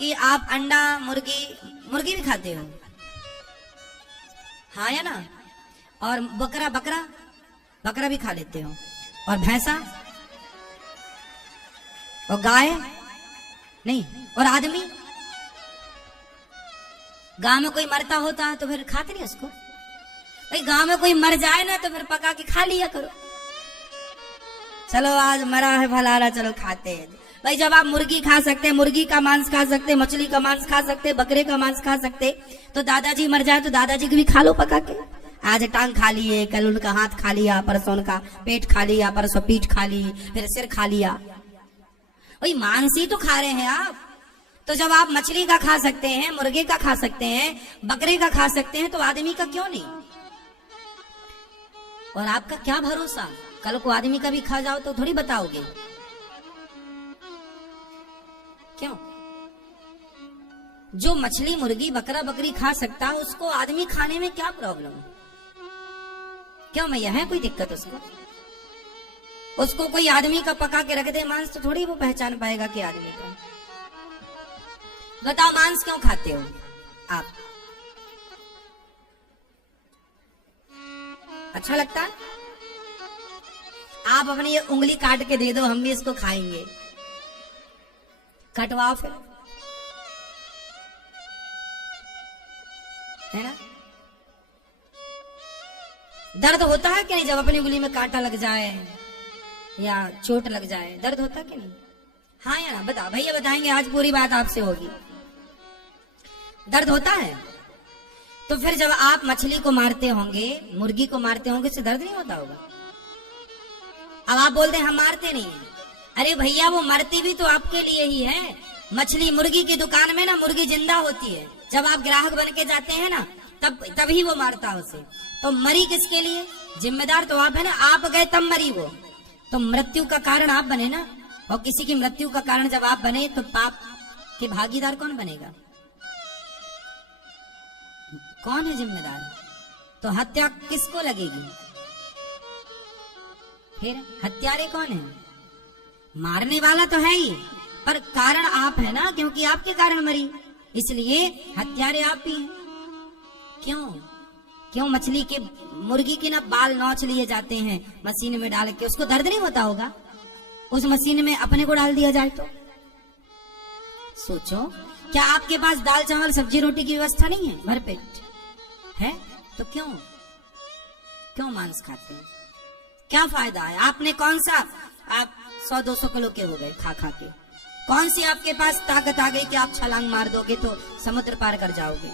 कि आप अंडा मुर्गी भी खाते हो, हाँ या ना, और बकरा भी खा लेते हो, और भैंसा और गाय नहीं, और आदमी। गांव में कोई मरता होता है तो फिर खाते नहीं उसको। भाई गांव में कोई मर जाए ना तो फिर पका के खा लिया करो। चलो आज मरा है फलाना, चलो खाते हैं। भाई जब आप मुर्गी खा सकते हैं, मुर्गी का मांस खा सकते, मछली का मांस खा सकते, बकरे का मांस खा सकते, तो दादाजी मर जाए तो दादाजी को भी खा लो पका के। आज टांग खा लिए, कल उनका हाथ खा लिया, परसों उनका पेट खा लिया, परसों पीठ खा ली, फिर सिर खा लिया। भाई मांस ही तो खा रहे हैं आप। तो जब आप मछली का खा सकते हैं, मुर्गे का खा सकते हैं, बकरे का खा सकते हैं, तो आदमी का क्यों नहीं? और आपका क्या भरोसा, कल को आदमी का भी खा जाओ तो थोड़ी बताओगे क्यों? जो मछली मुर्गी बकरा बकरी खा सकता है उसको आदमी खाने में क्या प्रॉब्लम है? क्यों मैया है कोई दिक्कत उसको? उसको कोई आदमी का पका के रख दे मांस तो थोड़ी वो पहचान पाएगा कि आदमी का। बताओ मांस क्यों खाते हो आप? अच्छा लगता है? आप अपनी ये उंगली काट के दे दो, हम भी इसको खाएंगे। कटवाओ फिर, है ना? दर्द होता है कि नहीं जब अपनी उंगली में कांटा लग जाए या चोट लग जाए? दर्द होता कि नहीं? हाँ या ना? बता भैया, बताएंगे आज पूरी बात आपसे होगी। दर्द होता है? तो फिर जब आप मछली को मारते होंगे, मुर्गी को मारते होंगे, इससे दर्द नहीं होता होगा? अब आप बोलते हैं हम मारते नहीं हैं। अरे भैया वो मरती भी तो आपके लिए ही है। मछली मुर्गी की दुकान में ना मुर्गी जिंदा होती है, जब आप ग्राहक बन के जाते हैं ना तभी वो मारता उसे। तो मरी किसके लिए? जिम्मेदार तो आप है ना, आप गए तब मरी वो। तो मृत्यु का कारण आप बने ना, और किसी की मृत्यु का कारण जब आप बने तो पाप के भागीदार कौन बनेगा? कौन है जिम्मेदार? तो हत्या किसको लगेगी? फिर हत्यारे कौन है? मारने वाला तो है ही, पर कारण आप है ना, क्योंकि आपके कारण मरी, इसलिए हत्यारे आप ही हैं। क्यों मछली के मुर्गी के ना बाल नोच लिए जाते हैं मशीन में डाल के, उसको दर्द नहीं होता होगा? उस मशीन में अपने को डाल दिया जाए तो सोचो, क्या आपके पास दाल चावल सब्जी रोटी की व्यवस्था नहीं है? भरपेट है तो क्यों मांस खाते हैं? क्या फायदा है? आपने कौन सा, आप 100-200 किलो के हो गए खा के, कौन सी आपके पास ताकत आ गई कि आप छलांग मार दोगे तो समुद्र पार कर जाओगे?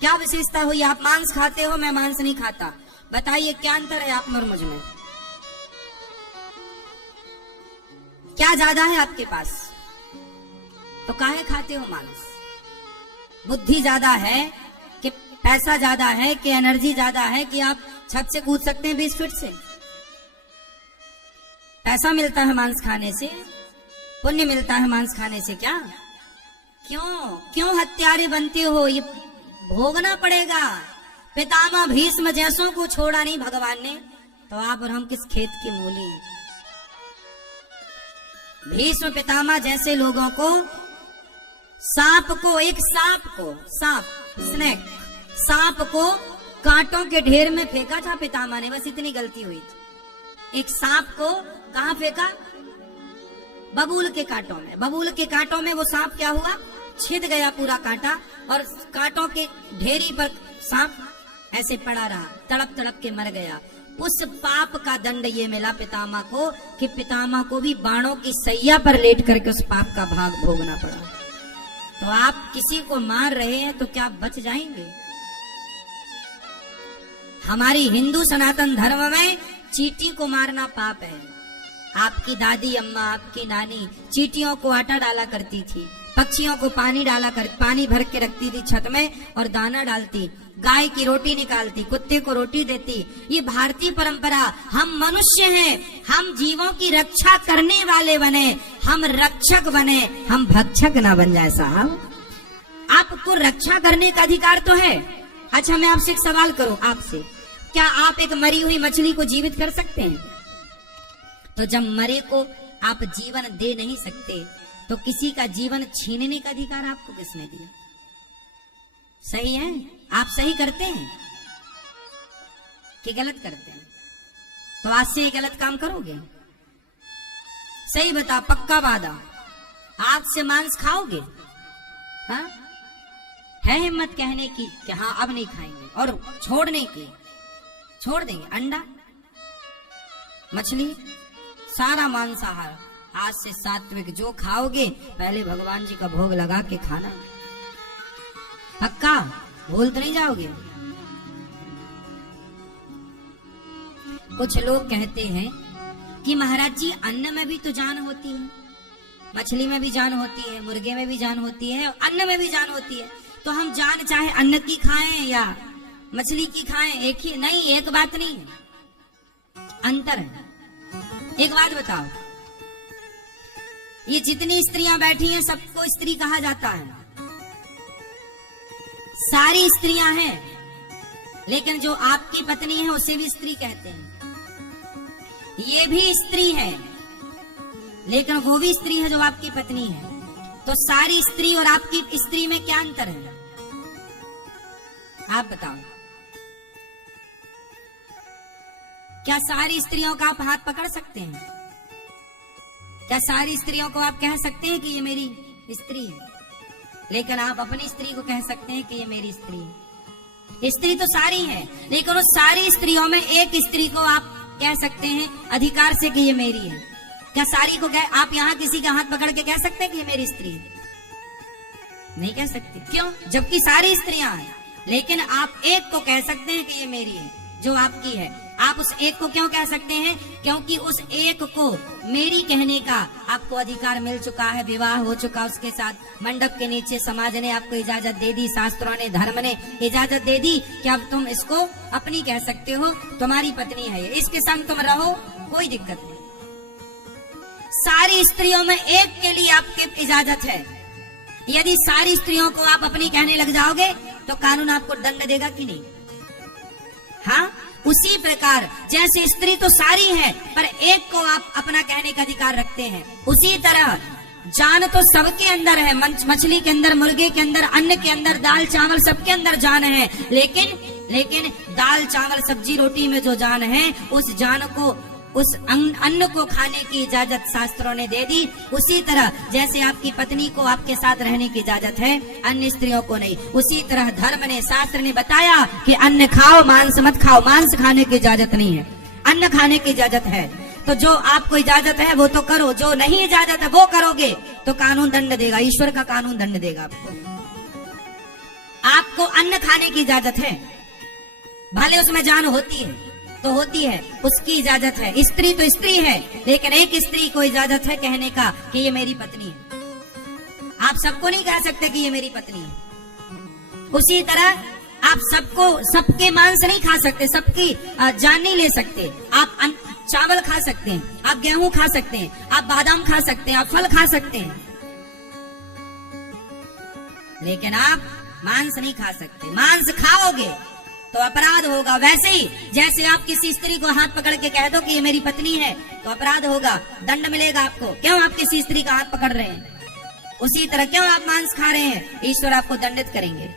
क्या विशेषता हुई? आप मांस खाते हो, मैं मांस नहीं खाता, बताइए क्या अंतर है आप और मुझ में? क्या ज्यादा है आपके पास? तो काहे खाते हो मांस? बुद्धि ज्यादा है कि पैसा ज्यादा है कि एनर्जी ज्यादा है कि आप छत से कूद सकते हैं 20 फीट से? पैसा मिलता है मांस खाने से, पुण्य मिलता है मांस खाने से क्या? क्यों हत्यारे बनते हो? ये भोगना पड़ेगा। पितामह भीष्म जैसों को छोड़ा नहीं भगवान ने, तो आप और हम किस खेत की मूली? भीष्म पितामह जैसे लोगों को, सांप को कांटों के ढेर में फेंका था पितामह ने, बस इतनी गलती हुई थी। एक सांप को कहां फेंका? बबूल के कांटों में। बबूल के कांटों में वो सांप क्या हुआ? छिद गया पूरा कांटा, और कांटों के ढेरी पर सांप ऐसे पड़ा रहा, तड़प तड़प के मर गया। उस पाप का दंड ये मिला पितामह को कि पितामह को भी बाणों की सैया पर लेट करके उस पाप का भाग भोगना पड़ा। तो आप किसी को मार रहे हैं तो क्या बच जाएंगे? हमारी हिंदू सनातन धर्म में चींटी को मारना पाप है। आपकी दादी अम्मा, आपकी नानी चींटियों को आटा डाला करती थी, पक्षियों को पानी भर के रखती थी छत में और दाना डालती, गाय की रोटी निकालती, कुत्ते को रोटी देती। ये भारतीय परंपरा। हम मनुष्य हैं, हम जीवों की रक्षा करने वाले बने, हम रक्षक बने, हम भक्षक ना बन जाए। साहब आपको रक्षा करने का अधिकार तो है। अच्छा मैं आपसे एक सवाल करूं आपसे, क्या आप एक मरी हुई मछली को जीवित कर सकते हैं? तो जब मरे को आप जीवन दे नहीं सकते तो किसी का जीवन छीनने का अधिकार आपको किसने दिया? सही है? आप सही करते हैं कि गलत करते हैं? तो आज से गलत काम करोगे? सही बता, पक्का वादा, आज से मांस खाओगे? हाँ, है हिम्मत कहने की कि हाँ अब नहीं खाएंगे, और छोड़ने की छोड़ देंगे? अंडा, मछली, सारा मांसाहार आज से सात्विक जो खाओगे पहले भगवान जी का भोग लगा के खाना। पक्का? भूल तो नहीं जाओगे? कुछ लोग कहते हैं कि महाराज जी अन्न में भी तो जान होती है, मछली में भी जान होती है, मुर्गे में भी जान होती है, और अन्न में भी जान होती है, तो हम जान चाहे अन्न की खाएं या मछली की खाएं एक ही? नहीं, एक बात नहीं है, अंतर है। एक बात बताओ, ये जितनी स्त्रियां बैठी हैं सबको स्त्री कहा जाता है, सारी स्त्रियां हैं, लेकिन जो आपकी पत्नी है उसे भी स्त्री कहते हैं। ये भी स्त्री है, लेकिन वो भी स्त्री है जो आपकी पत्नी है। तो सारी स्त्री और आपकी स्त्री में क्या अंतर है? आप बताओ। क्या सारी स्त्रियों का आप हाथ पकड़ सकते हैं? क्या सारी स्त्रियों को आप कह सकते हैं कि ये मेरी स्त्री है? लेकिन आप अपनी स्त्री को कह सकते हैं कि ये मेरी स्त्री है। स्त्री तो सारी है, लेकिन उस सारी स्त्रियों में एक स्त्री को आप कह सकते हैं अधिकार से कि ये मेरी है। क्या सारी को आप यहाँ किसी का हाथ पकड़ के कह सकते हैं कि ये मेरी स्त्री है? नहीं कह सकते। क्यों? जबकि सारी स्त्रियां हैं, लेकिन आप एक को कह सकते हैं कि ये मेरी है, जो आपकी है। आप उस एक को क्यों कह सकते हैं? क्योंकि उस एक को मेरी कहने का आपको अधिकार मिल चुका है, विवाह हो चुका उसके साथ, मंडप के नीचे समाज ने आपको इजाजत दे दी, शास्त्रों ने, धर्म ने इजाजत दे दी कि अब तुम इसको अपनी कह सकते हो, तुम्हारी पत्नी है, इसके संग तुम रहो, कोई दिक्कत नहीं। सारी स्त्रियों में एक के लिए आपकी इजाजत है। यदि सारी स्त्रियों को आप अपनी कहने लग जाओगे तो कानून आपको दंड देगा कि नहीं? हाँ, उसी प्रकार जैसे स्त्री तो सारी है पर एक को आप अपना कहने का अधिकार रखते हैं, उसी तरह जान तो सबके अंदर है, मछली के अंदर, मुर्गे के अंदर, अन्न के अंदर, दाल चावल सबके अंदर जान है, लेकिन दाल चावल सब्जी रोटी में जो जान है, उस जान को, उस अन्न को खाने की इजाजत शास्त्रों ने दे दी। उसी तरह जैसे आपकी पत्नी को आपके साथ रहने की इजाजत है, अन्य स्त्रियों को नहीं, उसी तरह धर्म ने, शास्त्र ने बताया कि अन्न खाओ, मांस मत खाओ। मांस खाने की इजाजत नहीं है, अन्न खाने की इजाजत है। तो जो आपको इजाजत है वो तो करो, जो नहीं इजाजत है वो करोगे तो कानून दंड देगा, ईश्वर का कानून दंड देगा आपको। आपको अन्न खाने की इजाजत है, भले उसमें जान होती है तो होती है, उसकी इजाजत है। स्त्री तो स्त्री है, लेकिन एक स्त्री को इजाजत है कहने का कि ये मेरी पत्नी है। आप सबको नहीं कह सकते कि ये मेरी पत्नी है। उसी तरह आप सबको, सबके मांस नहीं खा सकते, सबकी जान नहीं ले सकते। आप चावल खा सकते हैं, आप गेहूं खा सकते हैं, आप बादाम खा सकते हैं, आप फल खा सकते हैं, लेकिन आप मांस नहीं खा सकते। मांस खाओगे तो अपराध होगा। वैसे ही जैसे आप किसी स्त्री को हाथ पकड़ के कह दो कि ये मेरी पत्नी है तो अपराध होगा, दंड मिलेगा आपको। क्यों आप किसी स्त्री का हाथ पकड़ रहे हैं? उसी तरह क्यों आप मांस खा रहे हैं? ईश्वर आपको दंडित करेंगे।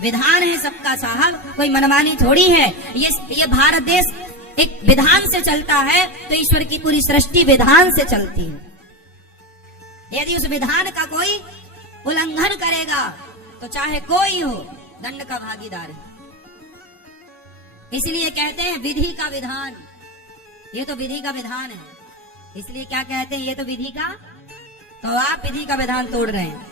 विधान है सबका साहब, कोई मनमानी थोड़ी है। ये भारत देश एक विधान से चलता है, तो ईश्वर की पूरी सृष्टि विधान से चलती है। यदि उस विधान का कोई उल्लंघन करेगा तो चाहे कोई हो, दंड का भागीदार है। इसलिए कहते हैं विधि का विधान, ये तो विधि का विधान है। इसलिए क्या कहते हैं? ये तो विधि का, तो आप विधि का विधान तोड़ रहे हैं।